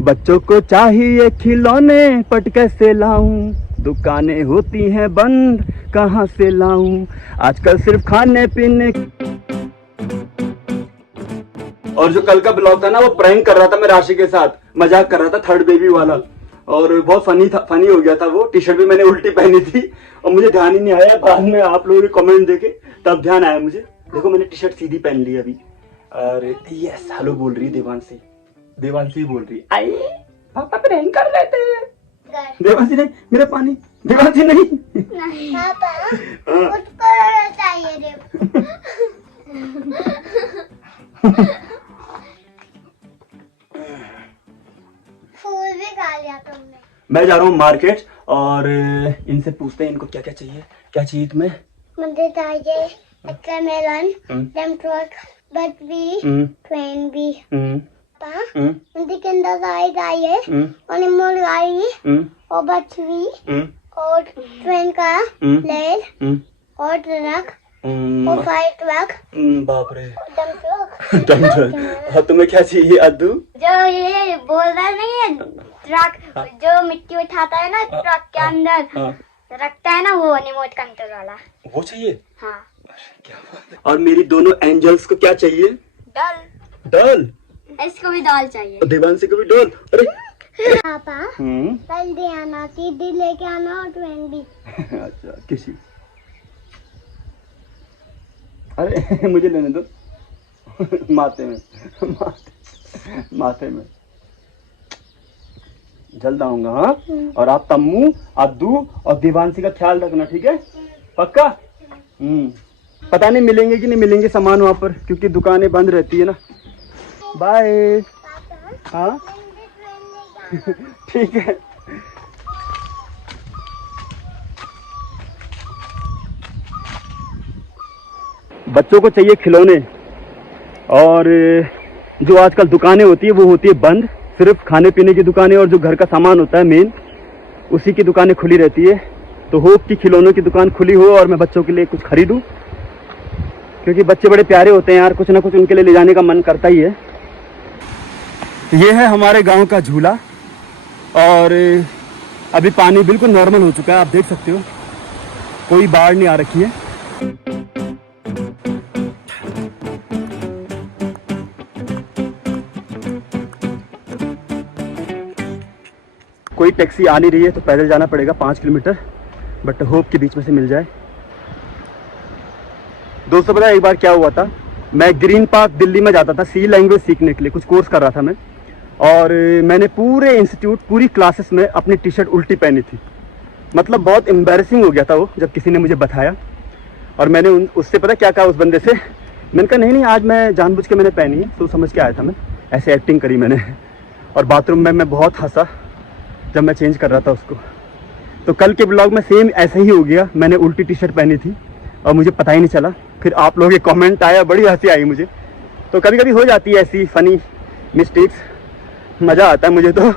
बच्चों को चाहिए खिलौने, पट कैसे लाऊं, दुकानें होती हैं बंद, कहाँ से लाऊं, आजकल सिर्फ खाने पीने। और जो कल का ब्लॉग था ना, वो प्रैंक कर रहा था मैं राशि के साथ, मजाक कर रहा था थर्ड बेबी वाला, और बहुत फनी हो गया था वो। टी शर्ट भी मैंने उल्टी पहनी थी और मुझे ध्यान ही नहीं आया, बाद में आप लोगों के कमेंट देखे तब ध्यान आया मुझे। देखो मैंने टी शर्ट सीधी पहन ली अभी। और यस, हेलो बोल रही है देवांशी बोल रही है, आई पापा प्रैंक कर रहे थे। देवांशी नहीं, मेरा पानी। देवांशी नहीं पापा कुछ कलर चाहिए रे। फूल भी खा लिया तुमने। मैं जा रहा हूँ मार्केट और इनसे पूछते हैं इनको क्या क्या चाहिए। क्या चाहिए तुम्हें? मुझे चाहिए मेलन, लेमफ्रूट, बटबी, ट्रेन भी। पापा मुझे किंडर जॉय चाहिए और नींबू चाहिए और बटबी और ट्रेन का लेड और ट्रक और फायर ट्रक। बाप रे, डम ट्रक। और तुम्हें क्या चाहिए अद्दू? जो ये बोल रहा नहीं है, ट्रक जो मिट्टी उठाता है ना, ट्रक के अंदर रखता है ना, वो रिमोट कंट्रोल वाला, वो चाहिए। हाँ। क्या बात है। और मेरी दोनों एंजल्स को क्या चाहिए? डॉल। इसको भी डॉल चाहिए। देवांशी को भी डॉल। अरे पापा जल्दी आना, सीधी लेके आना और ट्रेन भी। अच्छा किसी, अरे मुझे लेने दो। माथे में जल्द आऊंगा। हाँ, और आप तम्मू, अद्दू और देवांशी का ख्याल रखना, ठीक है? पक्का? पता नहीं मिलेंगे कि नहीं मिलेंगे सामान वहाँ पर, क्योंकि दुकानें बंद रहती है ना। बाय। हाँ ठीक है। बच्चों को चाहिए खिलौने, और जो आजकल दुकानें होती है वो होती है बंद, सिर्फ खाने पीने की दुकानें और जो घर का सामान होता है मेन, उसी की दुकानें खुली रहती है। तो होप कि खिलौनों की दुकान खुली हो और मैं बच्चों के लिए कुछ खरीदूं, क्योंकि बच्चे बड़े प्यारे होते हैं यार, कुछ ना कुछ उनके लिए ले जाने का मन करता ही है। ये है हमारे गांव का झूला, और अभी पानी बिल्कुल नॉर्मल हो चुका है, आप देख सकते हो, कोई बाढ़ नहीं आ रखी है। कोई टैक्सी आ नहीं रही है तो पैदल जाना पड़ेगा 5 किलोमीटर, बट होप के बीच में से मिल जाए। दोस्तों पता है एक बार क्या हुआ था, मैं ग्रीन पार्क दिल्ली में जाता था सी लैंग्वेज सीखने के लिए, कुछ कोर्स कर रहा था मैं, और मैंने पूरे इंस्टीट्यूट, पूरी क्लासेस में अपनी टी शर्ट उल्टी पहनी थी। मतलब बहुत एम्बैरेसिंग हो गया था वो, जब किसी ने मुझे बताया। और मैंने उससे पता क्या कहा उस बंदे से, मैंने कहा नहीं आज मैं जानबूझ के मैंने पहनी है, तो समझ के आया था मैं, ऐसे एक्टिंग करी मैंने। और बाथरूम में मैं बहुत हंसा जब मैं चेंज कर रहा था उसको। तो कल के ब्लॉग में सेम ऐसे ही हो गया, मैंने उल्टी टी शर्ट पहनी थी और मुझे पता ही नहीं चला। फिर आप लोगों के कमेंट आया, बड़ी हंसी आई मुझे। तो कभी कभी हो जाती है ऐसी फनी मिस्टेक्स, मज़ा आता है मुझे तो।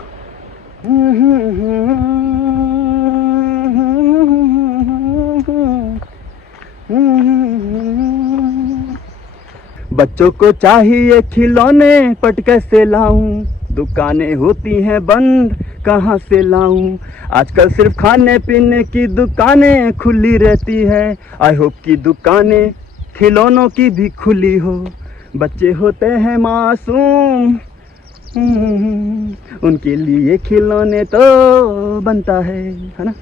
बच्चों को चाहिए खिलौने, पट कैसे लाऊं, दुकानें होती हैं बंद, कहाँ से लाऊं, आजकल सिर्फ खाने पीने की दुकानें खुली रहती है। आई होप की दुकानें खिलौनों की भी खुली हो, बच्चे होते हैं मासूम, उनके लिए खिलौने तो बनता है ना।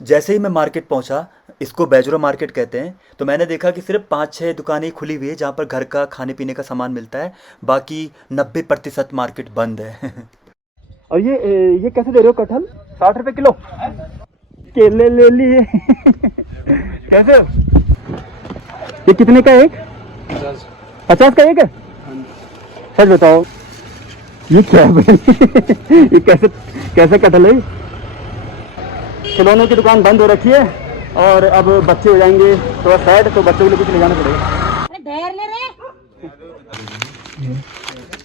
जैसे ही मैं मार्केट पहुंचा, इसको बैजरा मार्केट कहते हैं, तो मैंने देखा कि सिर्फ 5-6 दुकानें खुली हुई है जहाँ पर घर का खाने पीने का सामान मिलता है, बाकी 90% मार्केट बंद है। और ये कैसे दे रहे हो कटहल? 60 रुपए किलो। केले ले लिए। कैसे हो? ये कितने का एक? 50 का एक है? सच बताओ ये क्या है भाई? ये कैसे कटहल है? खिलौनों की दुकान बंद हो रखी है और अब बच्चे हो जाएंगे थोड़ा सैड, तो बच्चों के लिए कुछ ले जाना पड़ेगा।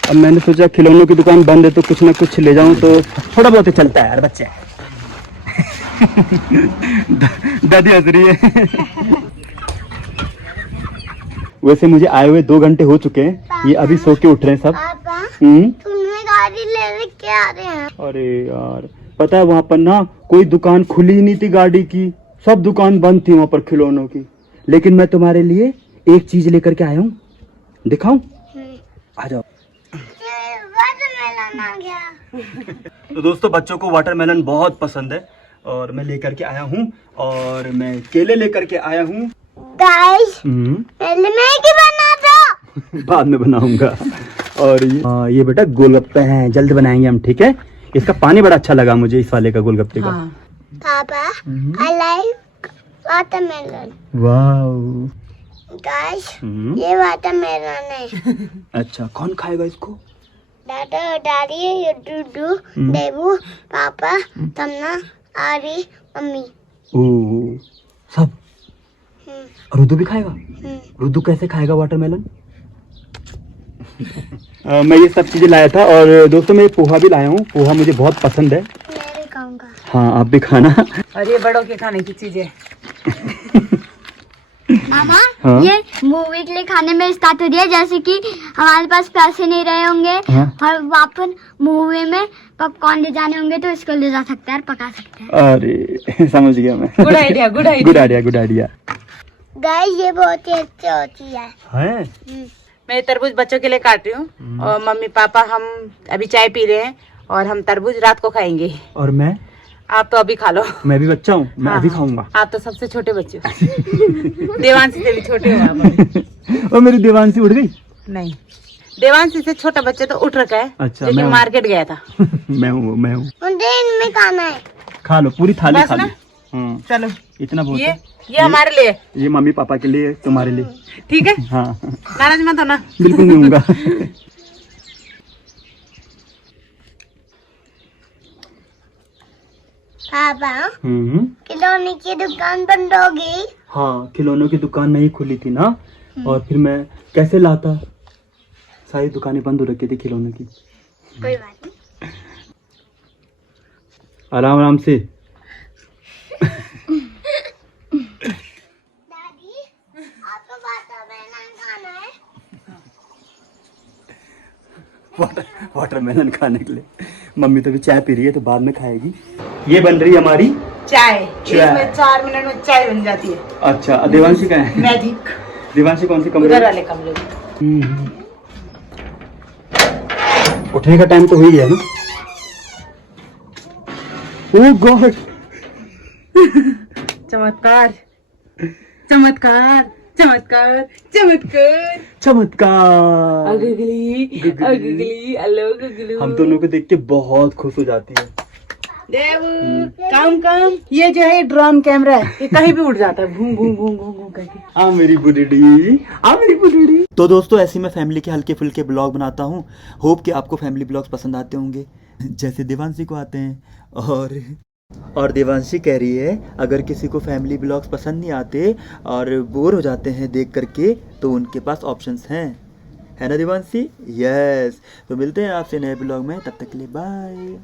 अब मैंने सोचा खिलौनों की दुकान बंद है तो कुछ ना कुछ ले जाऊं, तो थोड़ा बहुत चलता है यार बच्चे। दादी हंस रही है। वैसे मुझे आए हुए 2 घंटे हो चुके हैं, ये अभी सो के उठ रहे हैं सब। पापा हम्म। तुम्हें गाड़ी ले के आ रहे हैं। अरे यार पता है वहाँ पर ना कोई दुकान खुली ही नहीं थी गाड़ी की, सब दुकान बंद थी वहाँ पर खिलौनों की। लेकिन मैं तुम्हारे लिए एक चीज लेकर के आया हूँ, दिखाऊं? आ जाओ। वाटरमेलन आ गया। तो दोस्तों बच्चों को वाटरमेलन बहुत पसंद है और मैं लेकर के आया हूँ, और मैं केले लेकर के आया हूँ। गाइस पहले मैगी बना दो। बाद में बनाऊंगा। और ये बेटा गोलगप्पे हैं, जल्द बनाएंगे हम, ठीक है? इसका पानी बड़ा अच्छा लगा मुझे, इस वाले का गोलगप्पे का। पापा I like watermelon. Wow guys ये वाटरमेलन है। अच्छा कौन खाएगा इसको? दादा दादी डूडू देबू पापा तमना आरी मम्मी। ओ सब? रुद्दू भी खाएगा? रुद्दू कैसे खाएगा वाटरमेलन? मैं ये सब चीजें लाया था, और दोस्तों मैं पोहा भी लाया हूँ, पोहा मुझे बहुत पसंद है। मैं भी खाऊंगा। हाँ आप भी खाना। और ये बड़ों के खाने की चीज है। मामा हाँ? ये मूवी के लिए खाने में स्टार्ट हो दिया, जैसे कि हमारे पास पैसे नहीं रहे होंगे हाँ? और वापस मूवी में पॉपकॉर्न ले जाने होंगे तो इसको ले जा सकते हैं और पका सकते हैं। अरे समझ गया मैं। Good idea, good idea. Good idea, good idea. Guys ये बहुत ही अच्छी होती है। मैं तरबूज बच्चों के लिए काट रही हूँ और मम्मी पापा हम अभी चाय पी रहे हैं और हम तरबूज रात को खाएंगे। और मैं? आप तो अभी खा लो। मैं भी बच्चा हूँ, मैं हाँ, अभी हाँ। खाऊंगा। आप तो सबसे छोटे बच्चे हो। देवांशी से भी छोटे हो आप अभी। और मेरी देवांशी उठ गई? नहीं, देवांशी से छोटा बच्चा तो उठ रखा है। अच्छा, लेकिन मैं हूँ। मार्केट गया था। मैं हूँ। मुझे इनमें खाना है। खा लो पूरी थाली, बस खा लो। ना? चलो इतना बहुत ये है। ये हमारे लिए, ये मम्मी पापा के लिए, तुम्हारे लिए। ठीक है? हाँ नाराज मत होना। बिल्कुल नहीं होऊंगा। पापा खिलौने की दुकान बंद होगी। हाँ खिलौनों की दुकान नहीं खुली थी ना, और फिर मैं कैसे लाता, सारी दुकानें बंद हो रखी थी खिलौनों की। कोई बात नहीं। आराम आराम से। दादी आपको वाटरमेलन खाना है? वाटरमेलन खाने के लिए मम्मी तो अभी चाय पी रही है, तो बाद में खाएगी। ये बन रही है हमारी चाय। चाय। इसमें 4 मिनट में चाय बन जाती है। अच्छा देवांशी का है? मैजिक। देवांशी कौन सी कमरे उधर में? वाले कमरे में। उठने का टाइम तो हुई है ना? ओह गॉड, चमत्कार चमत्कार चमत्कार चमत्कार। चमत्कार। अगली अगली अलो गगलू। हम दोनों को देख के बहुत खुश हो जाती है। देव काम काम। ये जो है ड्रोन कैमरा है, ये कहीं भी उड़ जाता है, घूम घूम घूम घूम घूम करके। आ मेरी बुढ़ी, आ मेरी बुढ़ी। तो दोस्तों ऐसे मैं फैमिली के हल्के फुल्के ब्लॉग बनाता हूँ। होप कि आपको फैमिली ब्लॉग्स पसंद आते होंगे, जैसे देवांशी को आते हैं। और देवांशी कह रही है अगर किसी को फैमिली ब्लॉग्स पसंद नहीं आते और बोर हो जाते हैं देख करके, तो उनके पास ऑप्शंस हैं, है ना देवांशी? यस। तो मिलते हैं आपसे नए ब्लॉग में, तब तक के लिए बाय।